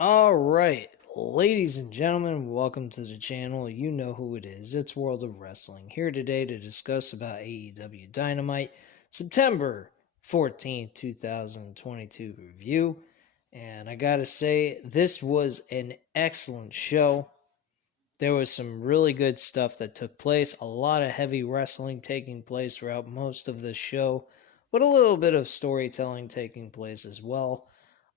All right, ladies and gentlemen, welcome to the channel. You know who it is. It's World of Wrestling. Here today to discuss about AEW Dynamite September 14th, 2022 review. And I got to say, this was an excellent show. There was some really good stuff that took place. A lot of heavy wrestling taking place throughout most of the show, but a little bit of storytelling taking place as well.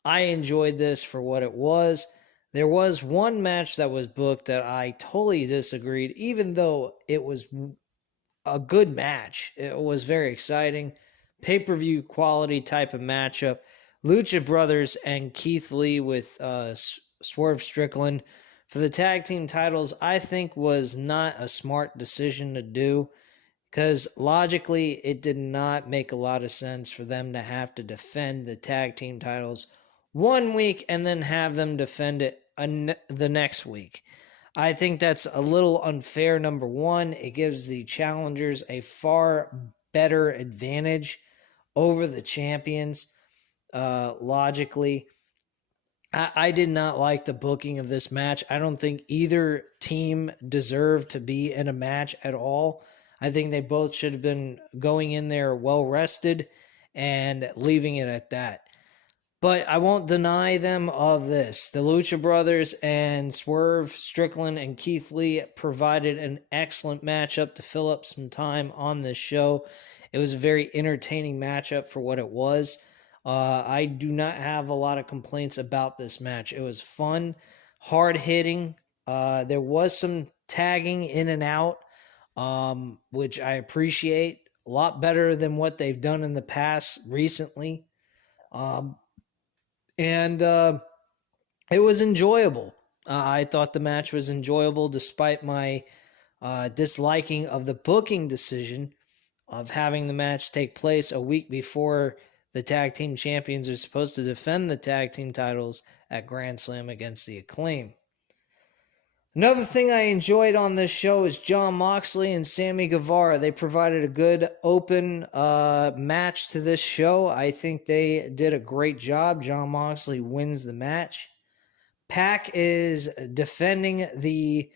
I enjoyed this for what it was. There was one match that was booked that I totally disagreed, even though it was a good match. It was very exciting. Pay per view quality type of matchup. Lucha Brothers and Keith Lee with Swerve Strickland for the tag team titles, I think was not a smart decision to do because logically it did not make a lot of sense for them to have to defend the tag team titles one week and then have them defend it the next week. I think that's a little unfair. Number one, it gives the challengers a far better advantage over the champions. Logically, I did not like the booking of this match. I don't think either team deserved to be in a match at all. I think they both should have been going in there well rested and leaving it at that. But I won't deny them of this. The Lucha Brothers and Swerve Strickland and Keith Lee provided an excellent matchup to fill up some time on this show. It was a very entertaining matchup for what it was. I do not have a lot of complaints about this match. It was fun, hard hitting. There was some tagging in and out, which I appreciate. A lot better than what they've done in the past recently. And it was enjoyable. I thought the match was enjoyable despite my disliking of the booking decision of having the match take place a week before the tag team champions are supposed to defend the tag team titles at Grand Slam against the Acclaim. Another thing I enjoyed on this show is Jon Moxley and Sammy Guevara. They provided a good open match to this show. I think they did a great job. Jon Moxley wins the match. Pac is defending the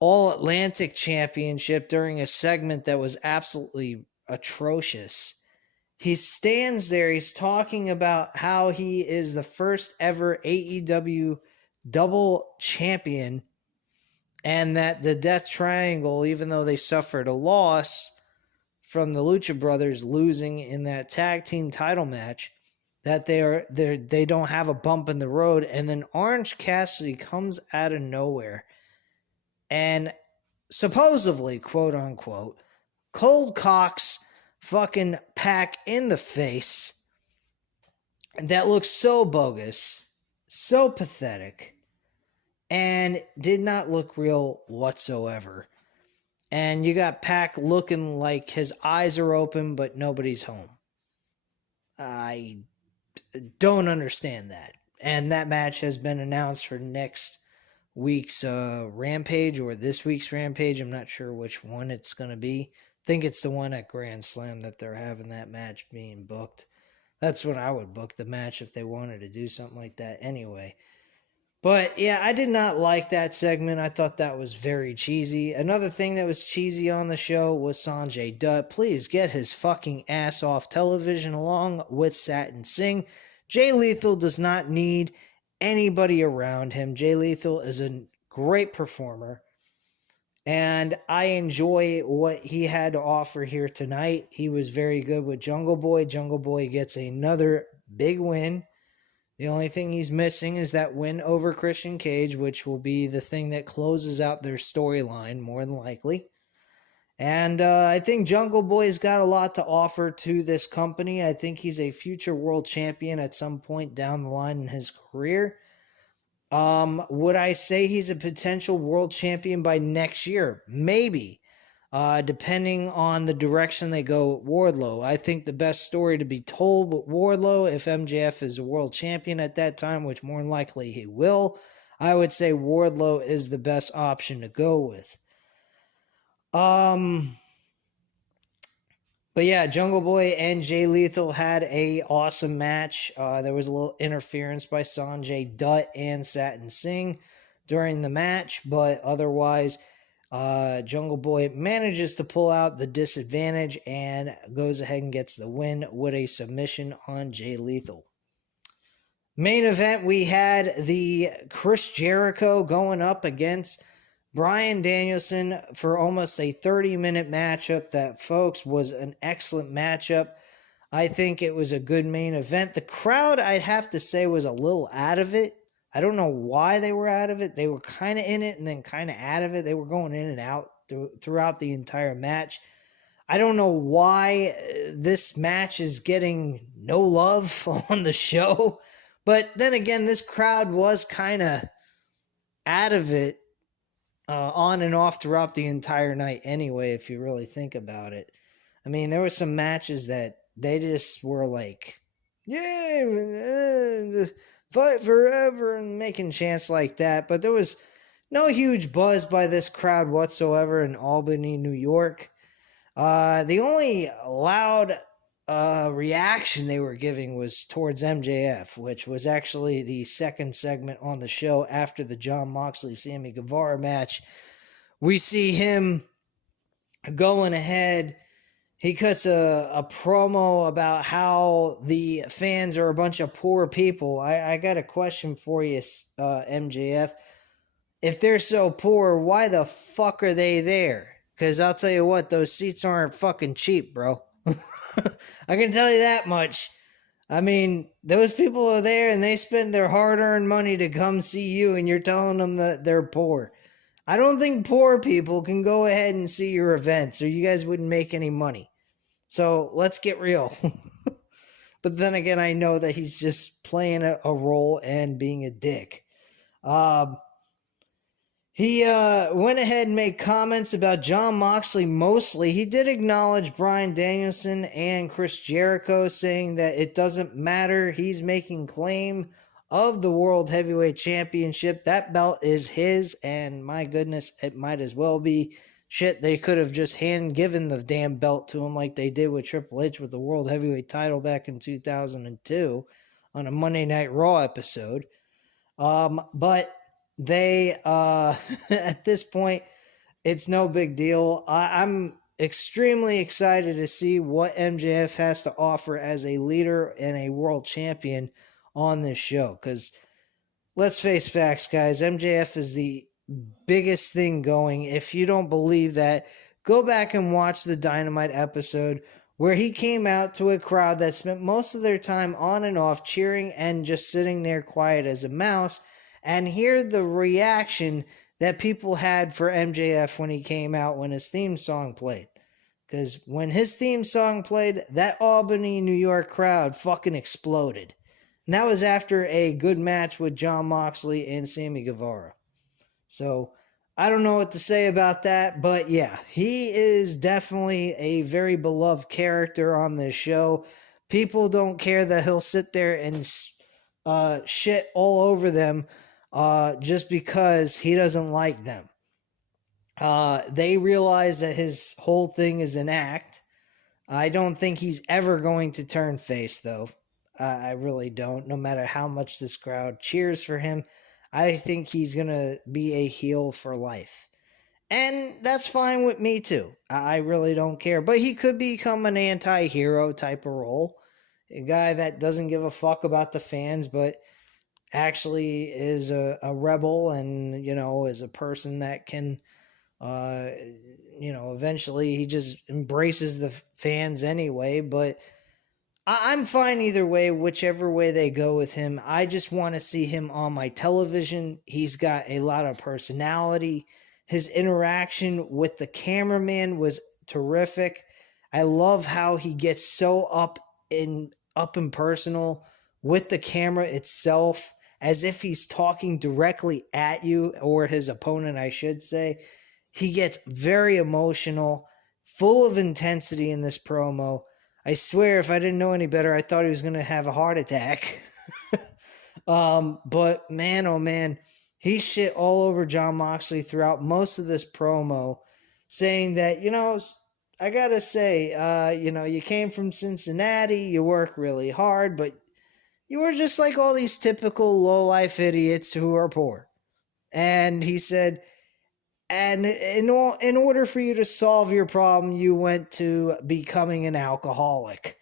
All-Atlantic Championship during a segment that was absolutely atrocious. He stands there, he's talking about how he is the first ever AEW double champion, and that the Death Triangle, even though they suffered a loss from the Lucha Brothers losing in that tag team title match, that they don't have a bump in the road. And then Orange Cassidy comes out of nowhere and supposedly, quote unquote, cold cocks fucking Pac in the face. That looks so bogus, so pathetic, and did not look real whatsoever. And you got Pac looking like his eyes are open, but nobody's home. I don't understand that. And that match has been announced for next week's Rampage or this week's Rampage. I'm not sure which one it's going to be. I think it's the one at Grand Slam that they're having that match being booked. That's when I would book the match if they wanted to do something like that anyway. But yeah, I did not like that segment. I thought that was very cheesy. Another thing that was cheesy on the show was Sanjay Dutt. Please get his fucking ass off television along with Satin Singh. Jay Lethal does not need anybody around him. Jay Lethal is a great performer, and I enjoy what he had to offer here tonight. He was very good with Jungle Boy. Jungle Boy gets another big win. The only thing he's missing is that win over Christian Cage, which will be the thing that closes out their storyline, more than likely. And I think Jungle Boy's got a lot to offer to this company. I think he's a future world champion at some point down the line in his career. Would I say he's a potential world champion by next year? Maybe. Depending on the direction they go with Wardlow. I think the best story to be told with Wardlow, if MJF is a world champion at that time, which more than likely he will, I would say Wardlow is the best option to go with. But But yeah, Jungle Boy and Jay Lethal had a awesome match. There was a little interference by Sanjay Dutt and Satin Singh during the match, but otherwise, Jungle Boy manages to pull out the disadvantage and goes ahead and gets the win with a submission on Jay Lethal. Main event, we had the Chris Jericho going up against Bryan Danielson for almost a 30-minute matchup that, folks, was an excellent matchup. I think it was a good main event. The crowd, I'd have to say, was a little out of it. I don't know why they were out of it. They were kind of in it and then kind of out of it. They were going in and out throughout the entire match. I don't know why this match is getting no love on the show. But then again, this crowd was kind of out of it on and off throughout the entire night anyway, if you really think about it. I mean, there were some matches that they just were like, yeah, fight forever, and making chants like that. But there was no huge buzz by this crowd whatsoever in Albany, New York. The only loud reaction they were giving was towards MJF, which was actually the second segment on the show after the Jon Moxley-Sammy Guevara match. We see him going ahead. He cuts a promo about how the fans are a bunch of poor people. I got a question for you, MJF. If they're so poor, why the fuck are they there? Because I'll tell you what, those seats aren't fucking cheap, bro. I can tell you that much. I mean, those people are there and they spend their hard-earned money to come see you, and you're telling them that they're poor. I don't think poor people can go ahead and see your events, or you guys wouldn't make any money. So let's get real. But then again, I know that he's just playing a role and being a dick. He went ahead and made comments about Jon Moxley mostly. He did acknowledge Bryan Danielson and Chris Jericho, saying that it doesn't matter. He's making claim of the World Heavyweight Championship. That belt is his, and my goodness, it might as well be. Shit, they could have just hand-given the damn belt to him like they did with Triple H with the World Heavyweight title back in 2002 on a Monday Night Raw episode. But they, at this point, it's no big deal. I'm extremely excited to see what MJF has to offer as a leader and a world champion on this show. Because let's face facts, guys. MJF is the biggest thing going. If you don't believe that, go back and watch the Dynamite episode where he came out to a crowd that spent most of their time on and off cheering and just sitting there quiet as a mouse, and hear the reaction that people had for MJF when he came out when his theme song played. Because when his theme song played, that Albany, New York crowd fucking exploded. And that was after a good match with Jon Moxley and Sammy Guevara. So, I don't know what to say about that, but yeah, he is definitely a very beloved character on this show. People don't care that he'll sit there and shit all over them just because he doesn't like them. They realize that his whole thing is an act. I don't think he's ever going to turn face, though. I really don't. No matter how much this crowd cheers for him, I think he's going to be a heel for life. And that's fine with me, too. I really don't care. But he could become an anti-hero type of role. A guy that doesn't give a fuck about the fans, but actually is a rebel and, is a person that can, eventually he just embraces the fans anyway. But I'm fine either way, whichever way they go with him. I just want to see him on my television. He's got a lot of personality. His interaction with the cameraman was terrific. I love how he gets so up and personal with the camera itself, as if he's talking directly at you, or his opponent, I should say. He gets very emotional, full of intensity in this promo. I swear, if I didn't know any better, I thought he was going to have a heart attack. But man, oh man, he shit all over Jon Moxley throughout most of this promo, saying that, I gotta say, you came from Cincinnati, you work really hard, but you were just like all these typical low-life idiots who are poor. And he said, and in order for you to solve your problem, you went to becoming an alcoholic.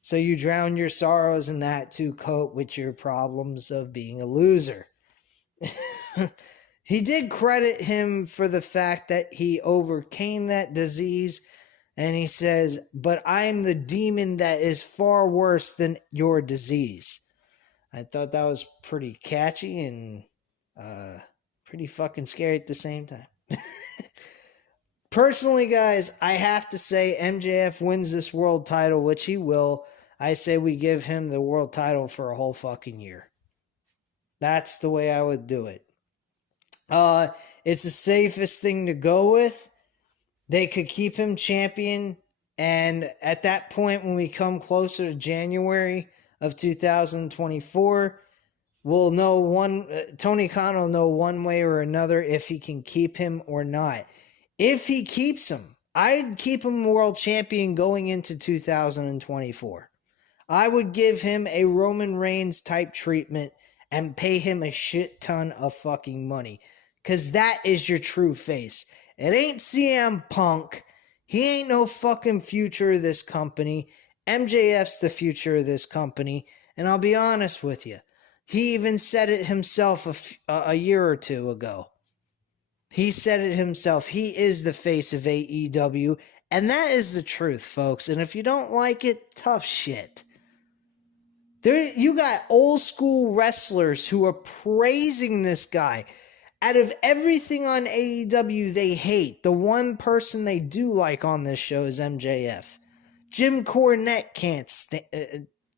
So you drowned your sorrows in that to cope with your problems of being a loser. He did credit him for the fact that he overcame that disease. And he says, but I'm the demon that is far worse than your disease. I thought that was pretty catchy and pretty fucking scary at the same time. Personally, guys, I have to say MJF wins this world title, which he will. I say we give him the world title for a whole fucking year. That's the way I would do it. It's the safest thing to go with. They could keep him champion, and at that point, when we come closer to January of 2024, we'll know Tony Khan will know one way or another if he can keep him or not. If he keeps him, I'd keep him world champion going into 2024. I would give him a Roman Reigns type treatment and pay him a shit ton of fucking money. Because that is your true face. It ain't CM Punk. He ain't no fucking future of this company. MJF's the future of this company. And I'll be honest with you. He even said it himself a year or two ago. He said it himself. He is the face of AEW. And that is the truth, folks. And if you don't like it, tough shit. You got old school wrestlers who are praising this guy. Out of everything on AEW they hate, the one person they do like on this show is MJF. Jim Cornette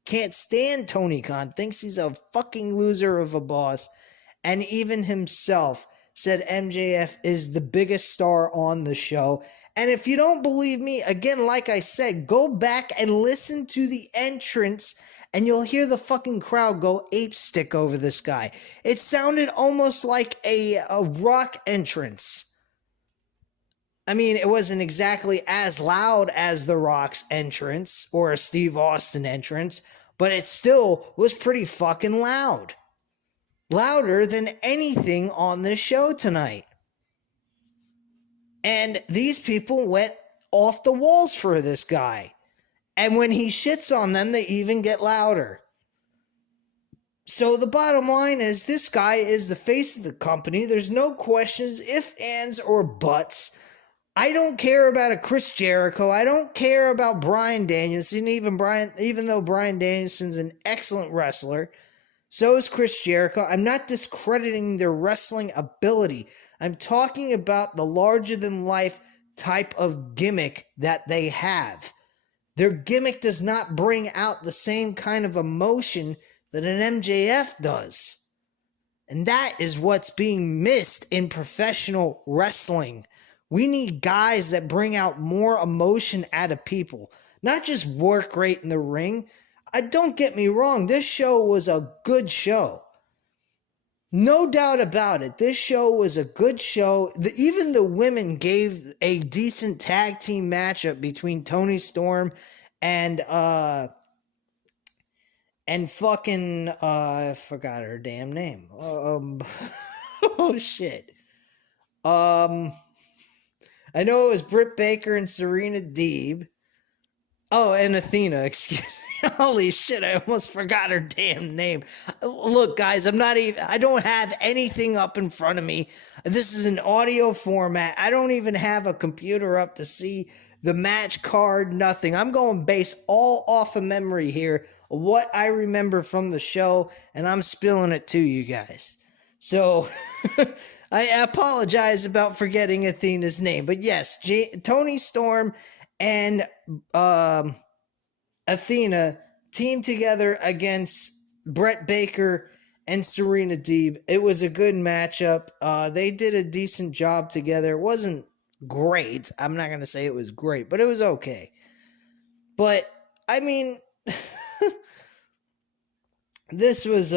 can't stand Tony Khan, thinks he's a fucking loser of a boss, and even himself said MJF is the biggest star on the show. And if you don't believe me, again, like I said, go back and listen to the entrance and you'll hear the fucking crowd go ape stick over this guy. It sounded almost like a rock entrance. I mean, it wasn't exactly as loud as The Rock's entrance or a Steve Austin entrance, but it still was pretty fucking loud. Louder than anything on this show tonight. And these people went off the walls for this guy. And when he shits on them, they even get louder. So the bottom line is, this guy is the face of the company. There's no questions, ifs, ands, or buts. I don't care about a Chris Jericho. I don't care about Bryan Danielson, even though Bryan Danielson's an excellent wrestler. So is Chris Jericho. I'm not discrediting their wrestling ability. I'm talking about the larger-than-life type of gimmick that they have. Their gimmick does not bring out the same kind of emotion that an MJF does. And that is what's being missed in professional wrestling. We need guys that bring out more emotion out of people. Not just work great in the ring. Don't get me wrong, this show was a good show. No doubt about it. This show was a good show. Even the women gave a decent tag team matchup between Toni Storm and fucking I forgot her damn name. Oh shit. I know it was Britt Baker and Serena Deeb. Oh, and Athena, excuse me. Holy shit, I almost forgot her damn name. Look, guys, I don't have anything up in front of me. This is an audio format. I don't even have a computer up to see the match card, nothing. I'm going base all off of memory here, what I remember from the show, and I'm spilling it to you guys. So, I apologize about forgetting Athena's name. But yes, Toni Storm and Athena teamed together against Britt Baker and Serena Deeb. It was a good matchup. They did a decent job together. It wasn't great. I'm not going to say it was great, but it was okay. But, I mean, this was,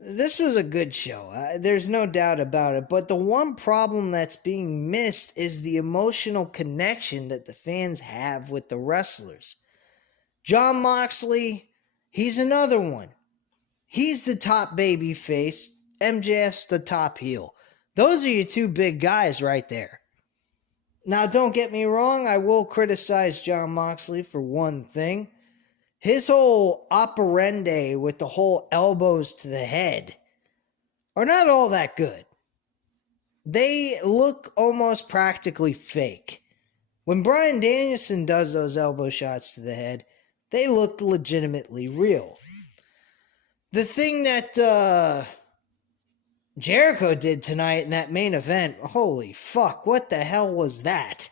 This was a good show. There's no doubt about it. But the one problem that's being missed is the emotional connection that the fans have with the wrestlers. Jon Moxley, he's another one. He's the top baby face. MJF's the top heel. Those are your two big guys right there. Now, don't get me wrong. I will criticize Jon Moxley for one thing. His whole operandi with the whole elbows to the head are not all that good. They look almost practically fake. When Bryan Danielson does those elbow shots to the head, they look legitimately real. The thing that Jericho did tonight in that main event, holy fuck, what the hell was that?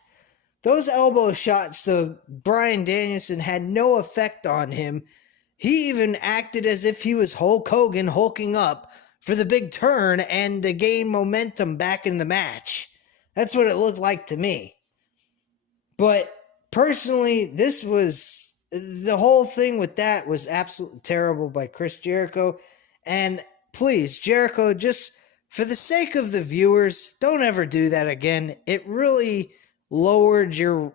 Those elbow shots, though, Bryan Danielson had no effect on him. He even acted as if he was Hulk Hogan hulking up for the big turn and to gain momentum back in the match. That's what it looked like to me. But personally, the whole thing with that was absolutely terrible by Chris Jericho. And please, Jericho, just for the sake of the viewers, don't ever do that again. It really lowered your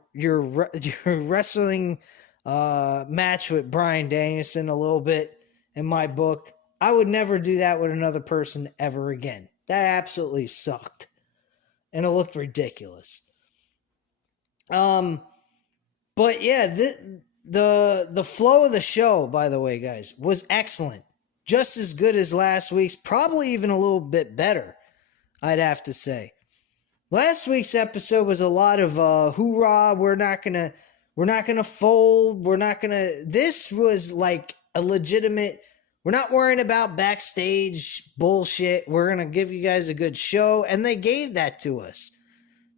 wrestling match with Bryan Danielson a little bit in my book. I would never do that with another person ever again. That absolutely sucked. And it looked ridiculous. But yeah, the flow of the show, by the way, guys, was excellent. Just as good as last week's, probably even a little bit better, I'd have to say. Last week's episode was a lot of hoorah, we're not gonna fold, this was like a legitimate, we're not worrying about backstage bullshit, we're gonna give you guys a good show, and they gave that to us.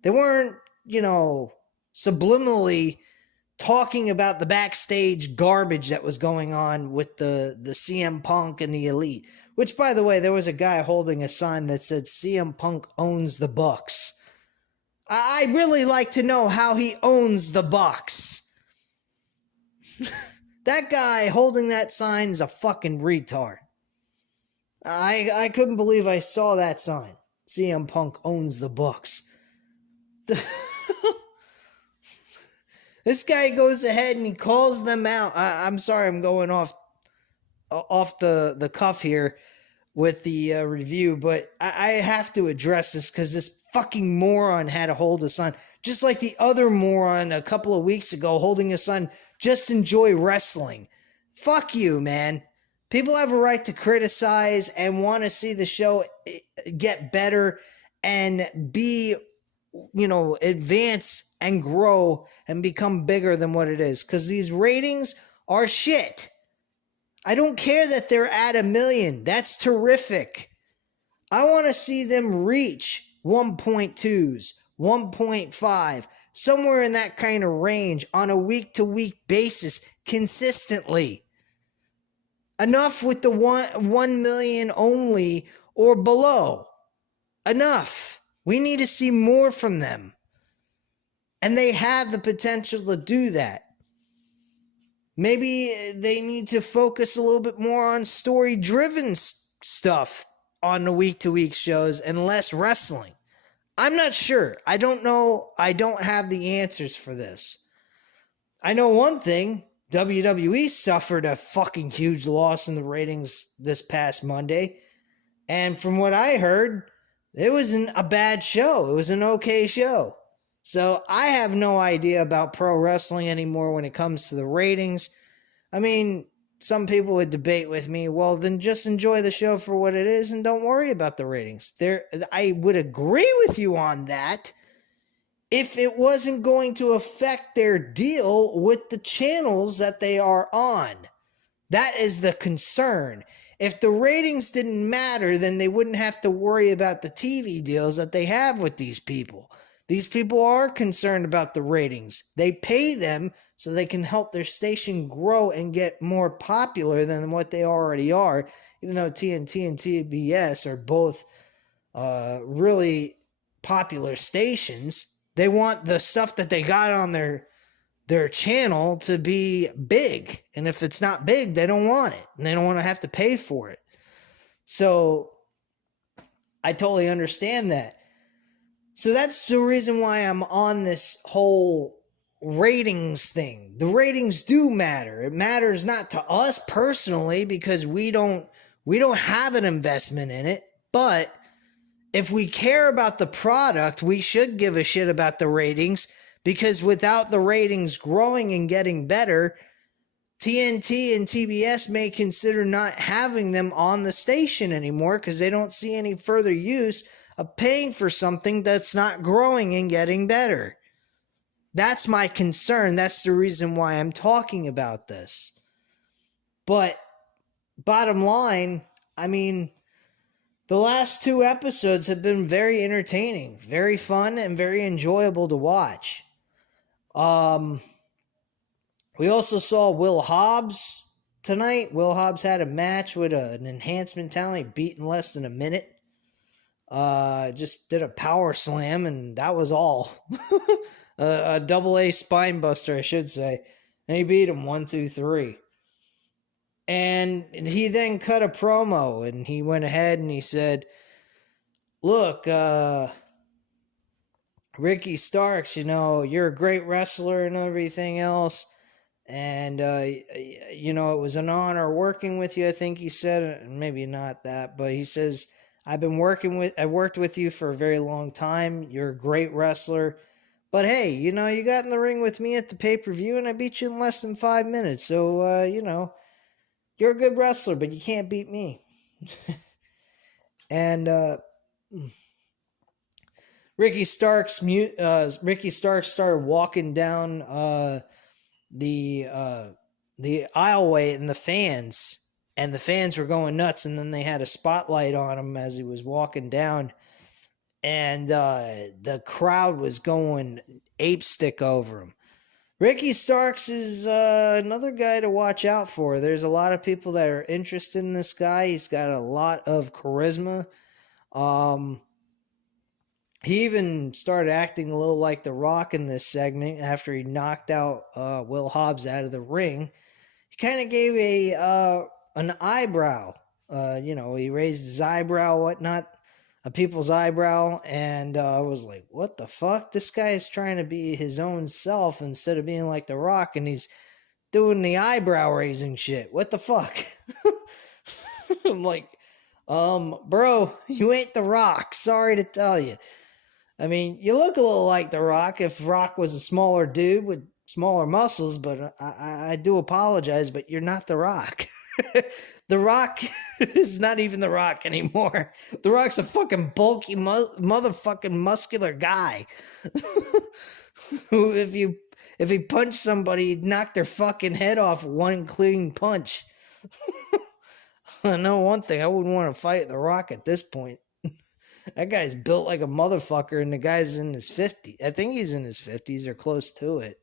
They weren't, subliminally talking about the backstage garbage that was going on with the CM Punk and the Elite. Which, by the way, there was a guy holding a sign that said CM Punk owns the Bucks. I'd really like to know how he owns the Bucks. That guy holding that sign is a fucking retard. I couldn't believe I saw that sign. CM Punk owns the Bucks. This guy goes ahead and he calls them out. I'm sorry, I'm going off the cuff here with the review, but I have to address this because this fucking moron had to hold a sign. Just like the other moron a couple of weeks ago holding a sign, just enjoy wrestling. Fuck you, man. People have a right to criticize and want to see the show get better and be, advance and grow and become bigger than what it is. Because these ratings are shit. I don't care that they're at 1 million. That's terrific. I want to see them reach 1.2s, 1.5, somewhere in that kind of range on a week-to-week basis consistently. Enough with the 1 million only or below. Enough. We need to see more from them. And they have the potential to do that. Maybe they need to focus a little bit more on story-driven stuff on the week-to-week shows and less wrestling. I'm not sure. I don't know. I don't have the answers for this. I know one thing. WWE suffered a fucking huge loss in the ratings this past Monday. And from what I heard, it wasn't a bad show. It was an okay show. So I have no idea about pro wrestling anymore when it comes to the ratings. I mean, some people would debate with me, well, then just enjoy the show for what it is and don't worry about the ratings. I would agree with you on that if it wasn't going to affect their deal with the channels that they are on. That is the concern. If the ratings didn't matter, then they wouldn't have to worry about the TV deals that they have with these people. These people are concerned about the ratings. They pay them so they can help their station grow and get more popular than what they already are, even though TNT and TBS are both really popular stations. They want the stuff that they got on their channel to be big. And if it's not big, they don't want it. And they don't want to have to pay for it. So I totally understand that. So that's the reason why I'm on this whole ratings thing. The ratings do matter. It matters not to us personally because we don't have an investment in it, but if we care about the product, we should give a shit about the ratings, because without the ratings growing and getting better, TNT and TBS may consider not having them on the station anymore because they don't see any further use of paying for something that's not growing and getting better. That's my concern. That's the reason why I'm talking about this. But bottom line, I mean, the last 2 episodes have been very entertaining, very fun, and very enjoyable to watch. We also saw Will Hobbs tonight. Will Hobbs had a match with an enhancement talent. He beat in less than a minute. Just did a power slam, and that was all. A double-A spine buster, I should say. And he beat him 1, 2, 3. And he then cut a promo, and he went ahead and he said, look, Ricky Starks, you're a great wrestler and everything else. And, it was an honor working with you, I think he said. Maybe not that, but he says, I worked with you for a very long time. You're a great wrestler. But hey, you got in the ring with me at the pay-per-view and I beat you in less than 5 minutes. So, you're a good wrestler, but you can't beat me. And, Ricky Starks started walking down, the aisleway, and the fans were going nuts, and then they had a spotlight on him as he was walking down, and the crowd was going apestick over him. Ricky Starks is another guy to watch out for. There's a lot of people that are interested in this guy. He's got a lot of charisma. He even started acting a little like The Rock in this segment after he knocked out Will Hobbs out of the ring. He kind of gave an eyebrow. He raised his eyebrow, whatnot, people's eyebrow, and I was like, what the fuck? This guy is trying to be his own self instead of being like The Rock, and he's doing the eyebrow raising shit. What the fuck? I'm like, bro, you ain't The Rock. Sorry to tell you. I mean, you look a little like The Rock if Rock was a smaller dude with smaller muscles, but I do apologize, but you're not The Rock. The Rock is not even The Rock anymore. The Rock's a fucking bulky, motherfucking muscular guy. Who, if he punched somebody, he'd knock their fucking head off one clean punch. I know one thing, I wouldn't want to fight The Rock at this point. That guy's built like a motherfucker, and the guy's in his 50s. I think he's in his 50s or close to it.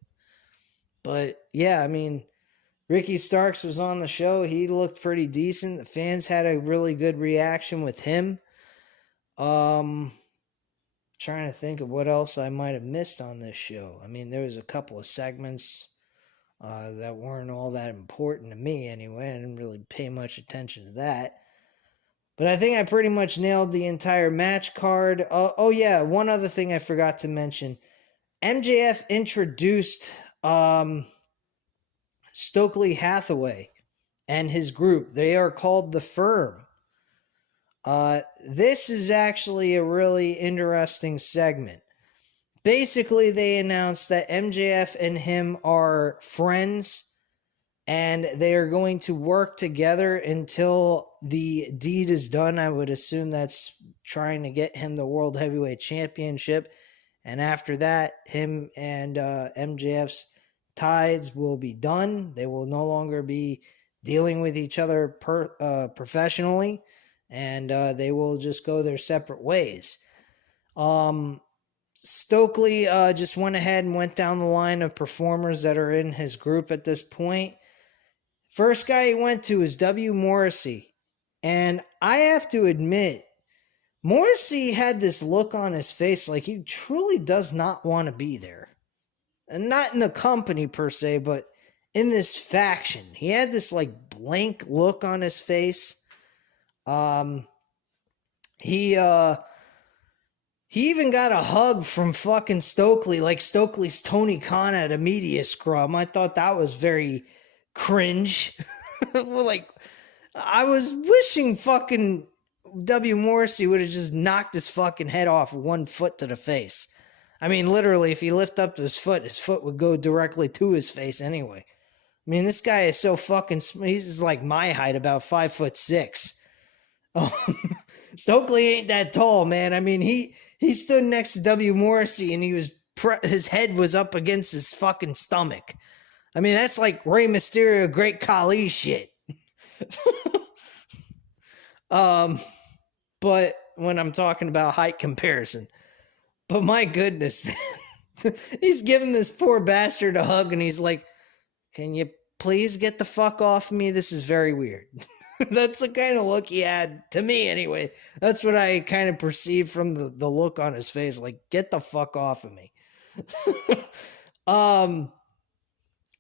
But, yeah, I mean, Ricky Starks was on the show. He looked pretty decent. The fans had a really good reaction with him. Trying to think of what else I might have missed on this show. I mean, there was a couple of segments that weren't all that important to me anyway. I didn't really pay much attention to that. But I think I pretty much nailed the entire match card. Oh yeah, one other thing I forgot to mention. MJF introduced Stokely Hathaway and his group. They are called The Firm. This is actually a really interesting segment. Basically, they announced that MJF and him are friends, and they are going to work together until the deed is done. I would assume that's trying to get him the World Heavyweight Championship. And after that, him and MJF's ties will be done. They will no longer be dealing with each other professionally. And they will just go their separate ways. Stokely just went ahead and went down the line of performers that are in his group at this point. First guy he went to is W. Morrissey. And I have to admit, Morrissey had this look on his face like he truly does not want to be there. And not in the company per se, but in this faction. He had this like blank look on his face. Um, he he even got a hug from fucking Stokely, like Stokely's Tony Khan at a media scrum. I thought that was very cringe. Like, I was wishing fucking W. Morrissey would have just knocked his fucking head off with 1 foot to the face. I mean, literally, if he lift up his foot would go directly to his face anyway. I mean, this guy is so fucking. He's like my height, about 5'6". Oh, Stokely ain't that tall, man. I mean, he stood next to W. Morrissey and he was his head was up against his fucking stomach. I mean, that's like Rey Mysterio, Great Khali shit. But when I'm talking about height comparison, but my goodness, man, he's giving this poor bastard a hug and he's like, "Can you please get the fuck off me? This is very weird." That's the kind of look he had, to me anyway. That's what I kind of perceived from the look on his face. Like, get the fuck off of me.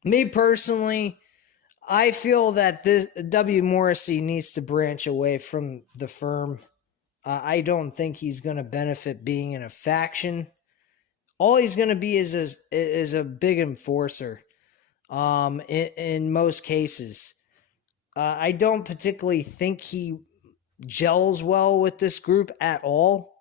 Me personally, I feel that this W. Morrissey needs to branch away from the firm. I don't think he's going to benefit being in a faction. All he's going to be is a big enforcer. In most cases. I don't particularly think he gels well with this group at all.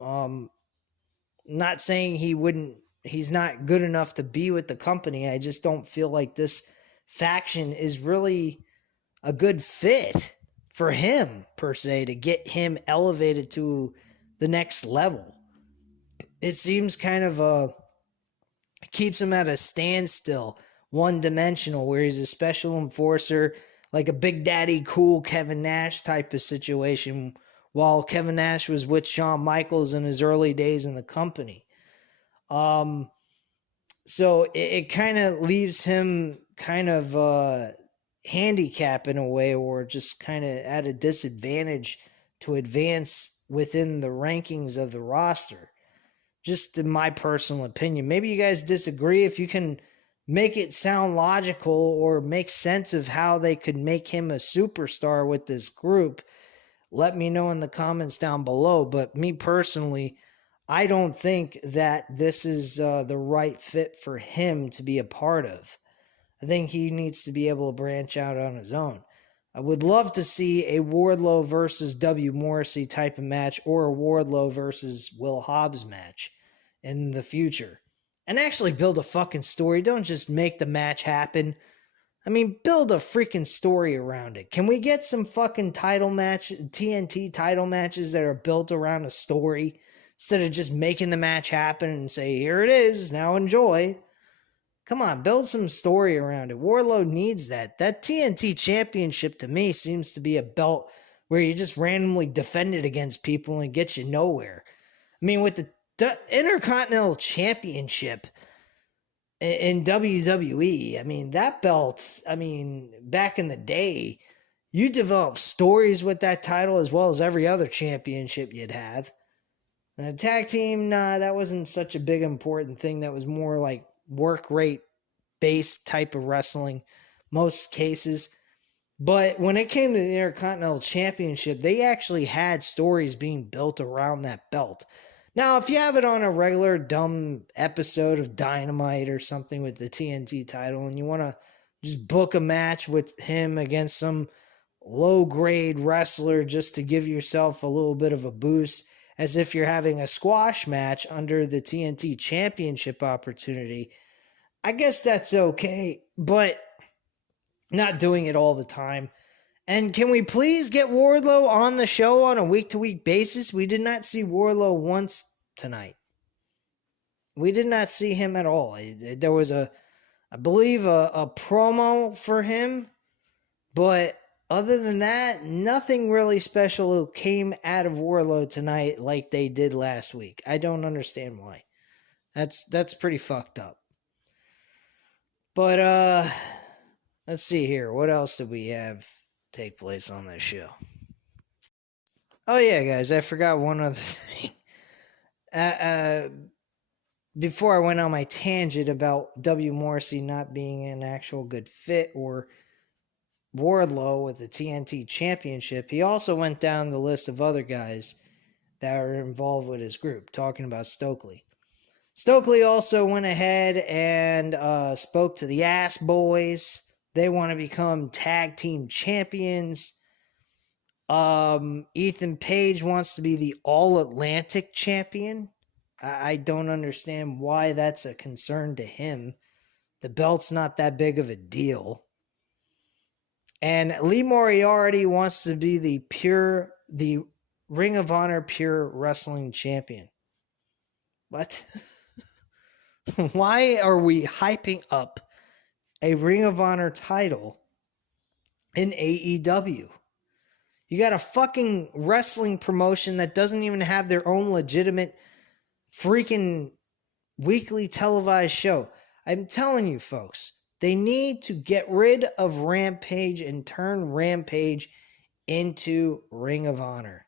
Not saying he's not good enough to be with the company. I just don't feel like this faction is really a good fit for him, per se, to get him elevated to the next level. It seems kind of keeps him at a standstill, one-dimensional, where he's a special enforcer, like a Big Daddy Cool Kevin Nash type of situation, while Kevin Nash was with Shawn Michaels in his early days in the company. So it kind of leaves him kind of handicapped in a way, or just kind of at a disadvantage to advance within the rankings of the roster. Just in my personal opinion. Maybe you guys disagree. If you can make it sound logical or make sense of how they could make him a superstar with this group, let me know in the comments down below. But me personally, I don't think that this is the right fit for him to be a part of. I think he needs to be able to branch out on his own. I would love to see a Wardlow versus W. Morrissey type of match, or a Wardlow versus Will Hobbs match in the future. And actually build a fucking story. Don't just make the match happen. I mean, build a freaking story around it. Can we get some fucking TNT title matches that are built around a story, instead of just making the match happen and say, here it is, now enjoy? Come on, build some story around it. Wardlow needs that. That TNT championship, to me, seems to be a belt where you just randomly defend it against people and get you nowhere. I mean, with the Intercontinental Championship in WWE, I mean, that belt, I mean, back in the day, you developed stories with that title as well as every other championship you'd have. The tag team, nah, that wasn't such a big important thing. That was more like work rate based type of wrestling, most cases. But when it came to the Intercontinental Championship, they actually had stories being built around that belt. Now, if you have it on a regular dumb episode of Dynamite or something with the TNT title, and you want to just book a match with him against some low-grade wrestler just to give yourself a little bit of a boost, as if you're having a squash match under the TNT Championship opportunity, I guess that's okay, but not doing it all the time. And can we please get Wardlow on the show on a week-to-week basis? We did not see Wardlow once tonight. We did not see him at all. There was I believe, a promo for him, but other than that, nothing really special came out of Wardlow tonight like they did last week. I don't understand why. That's pretty fucked up. But let's see here. What else did we have take place on this show? Oh yeah, guys, I forgot one other thing. Before I went on my tangent about W. Morrissey not being an actual good fit, or Wardlow with the TNT Championship, he also went down the list of other guys that are involved with his group, talking about Stokely. Stokely also went ahead and spoke to the Ass Boys. They want to become tag team champions. Ethan Page wants to be the All-Atlantic champion. I don't understand why that's a concern to him. The belt's not that big of a deal. And Lee Moriarty wants to be the Ring of Honor Pure Wrestling Champion. What? Why are we hyping up a Ring of Honor title in AEW? You got a fucking wrestling promotion that doesn't even have their own legitimate freaking weekly televised show. I'm telling you, folks, they need to get rid of Rampage and turn Rampage into Ring of Honor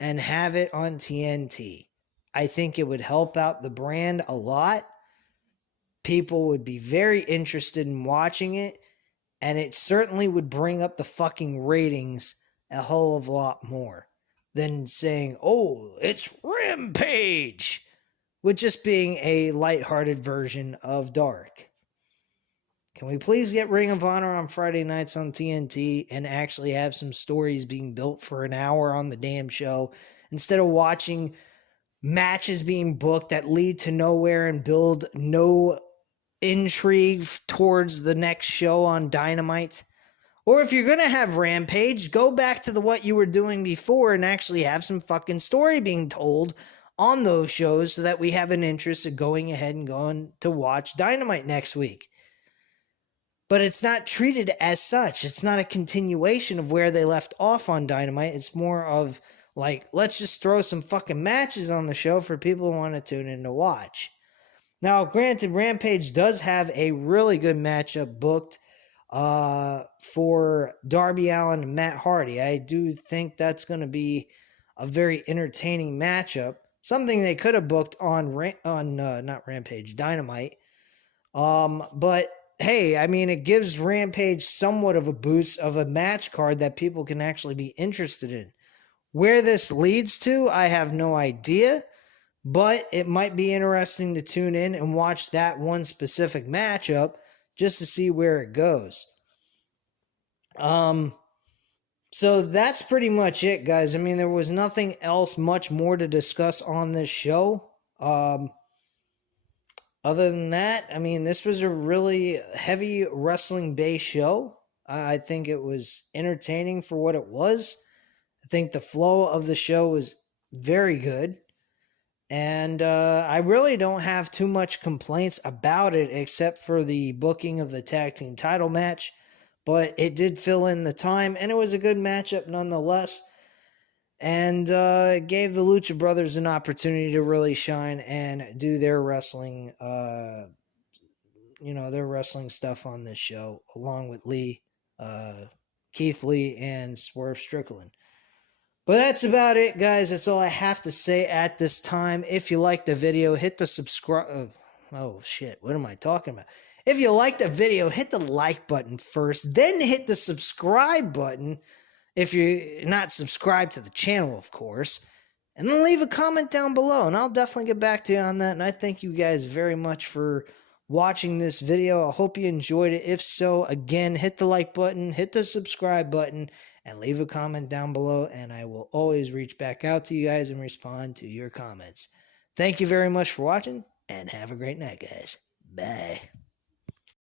and have it on TNT. I think it would help out the brand a lot. People would be very interested in watching it, and it certainly would bring up the fucking ratings a whole of a lot more than saying, oh, it's Rampage, with just being a lighthearted version of Dark. Can we please get Ring of Honor on Friday nights on TNT and actually have some stories being built for an hour on the damn show instead of watching matches being booked that lead to nowhere and build no intrigue towards the next show on Dynamite? Or if you're going to have Rampage, go back to what you were doing before and actually have some fucking story being told on those shows so that we have an interest in going ahead and going to watch Dynamite next week. But it's not treated as such. It's not a continuation of where they left off on Dynamite. It's more of like, let's just throw some fucking matches on the show for people who want to tune in to watch. Now, granted, Rampage does have a really good matchup booked for Darby Allin and Matt Hardy. I do think that's going to be a very entertaining matchup. Something they could have booked on not Rampage, Dynamite. But hey, I mean, it gives Rampage somewhat of a boost of a match card that people can actually be interested in. Where this leads to, I have no idea, but it might be interesting to tune in and watch that one specific matchup just to see where it goes. So that's pretty much it, guys. I mean, there was nothing else much more to discuss on this show. Other than that, I mean, this was a really heavy wrestling-based show. I think it was entertaining for what it was. I think the flow of the show was very good. And I really don't have too much complaints about it except for the booking of the tag team title match. But it did fill in the time, and it was a good matchup nonetheless. And it gave the Lucha Brothers an opportunity to really shine and do their wrestling, their wrestling stuff on this show, along with Keith Lee, and Swerve Strickland. But that's about it, guys. That's all I have to say at this time. If you liked the video, hit the subscribe. Oh, shit. What am I talking about? If you liked the video, hit the like button first, then hit the subscribe button if you're not subscribed to the channel, of course. And then leave a comment down below, and I'll definitely get back to you on that. And I thank you guys very much for watching this video. I hope you enjoyed it. If so, again, hit the like button, hit the subscribe button, and leave a comment down below, and I will always reach back out to you guys and respond to your comments. Thank you very much for watching, and have a great night, guys. Bye.